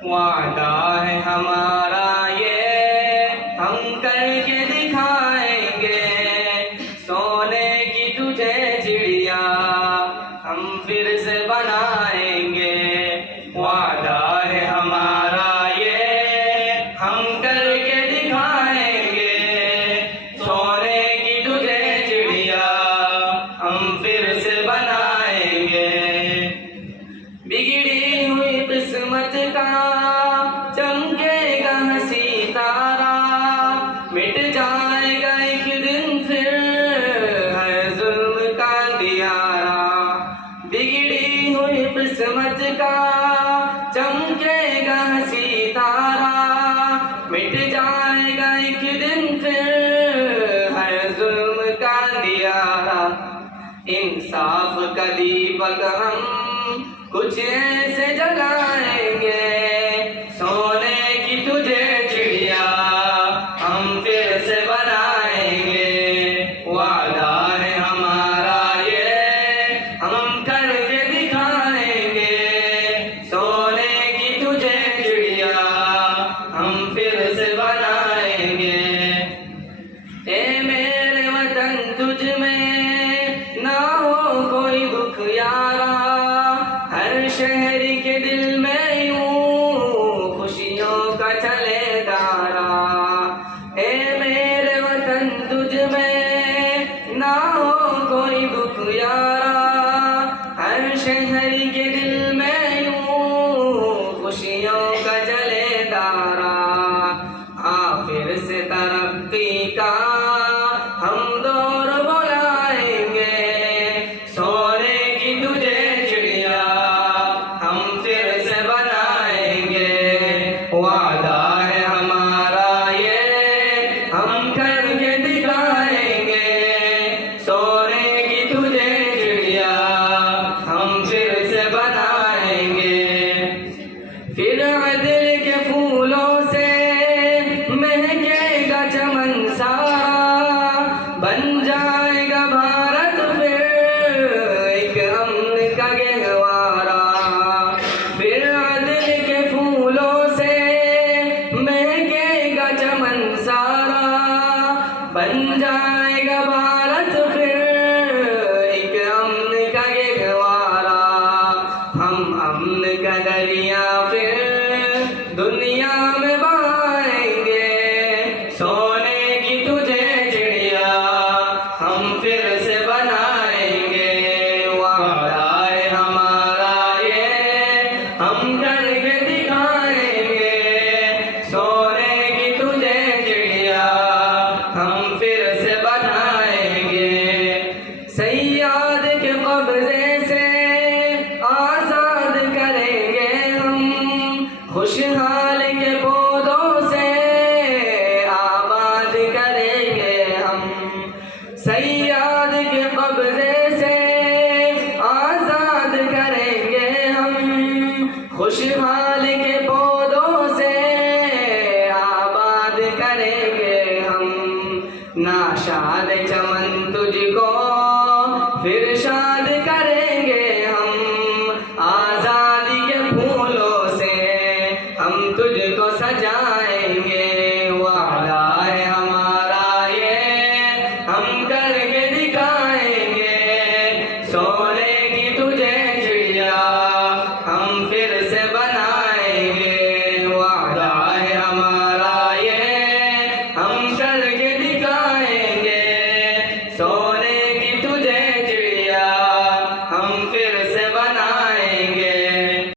वादा है हमारा ये हम करके दिखाएंगे, सोने की तुझे चिड़िया हम फिर से बनाएंगे। वादा है हमारा ये हम करके दिखाएंगे, सोने की तुझे चिड़िया हम फिर से बनाएंगे। बिगड़ी हुई किस्मत का चमकेगा सितारा, मिट जाएगा एक दिन फिर है जुल्म का दियारा। बिगड़ी हुई किस्मत का चमकेगा सितारा, मिट जाएगा एक दिन फिर है जुल्म का दियारा। इंसाफ का दीपक हम कुछ ऐसे जलाएंगे, सोने की तुझे चिड़िया हम फिर से बनाएंगे। वादा है हमारा ये हम करके दिखाएंगे, सोने की तुझे चिड़िया हम फिर से बनाएंगे। ए मेरे वतन तुझ में ना हो कोई दुख यारा, हर शहर के दिल में यूं खुशियों का चले धारा। ए मेरे वतन तुझ में ना हो कोई दुख यारा, हर शहर के दिल में यूं खुशियों का चले धारा। फिर से तरक्की का हम दौर बुलाएंगे, सोने की तुझे चिड़िया हम फिर से बनाएंगे। वादा है हमारा ये हम करके दिखाएंगे, सोने की तुझे चिड़िया हम फिर से बनाएंगे। फिर दिल के फूलों से महकेगा चमन सारा, बन जाएगा भारत फिर एक अमन का गहवारा। फिर दिल के फूलों से महकेगा चमन सारा, बन जाएगा भारत फिर एक अमन का गहवारा। हम अमन का दरिया फिर दुनिया में बहाएंगे, सोने की तुझे चिड़िया हम फिर से बनाएंगे। वादा है हमारा ये हम करके दिखाएंगे, सोने की तुझे चिड़िया हम फिर से बनाएंगे। सैयाद के कब्जे से आजाद करेंगे हम, खुशहाल के पौधों से आबाद करेंगे हम। सैयाद के कब्जे से आजाद करेंगे हम, खुशहाल के पौधों से आबाद करेंगे हम। नाशाद चमन तुझको फिर शाद करेंगे हम, आजादी के फूलों से हम तुझको सजाएंगे।